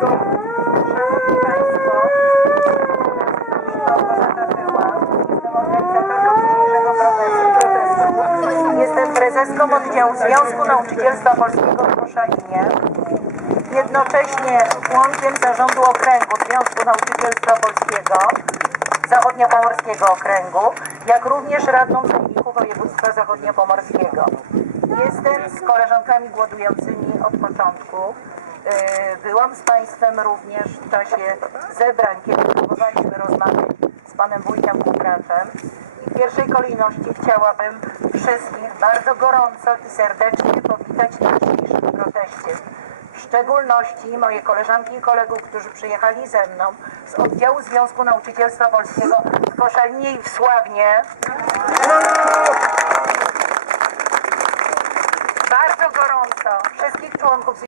Państwo, jestem dzisiejszego. Jestem prezeską oddziału Związku Nauczycielstwa Polskiego w Koszalinie. Jednocześnie członkiem zarządu okręgu Związku Nauczycielstwa Polskiego Zachodnio-Pomorskiego Okręgu, jak również radną Województwa Zachodniopomorskiego. Jestem z koleżankami głodującymi od początku. Yy, Byłam z Państwem również w czasie zebrań, kiedy próbowaliśmy rozmawiać z Panem Wójtem Kupraczem. I w pierwszej kolejności chciałabym wszystkich bardzo gorąco i serdecznie powitać na dzisiejszym proteście. W szczególności moje koleżanki i kolegów, którzy przyjechali ze mną z oddziału Związku Nauczycielstwa Polskiego w Koszalinie i w Sławnie. Bardzo gorąco wszystkich członków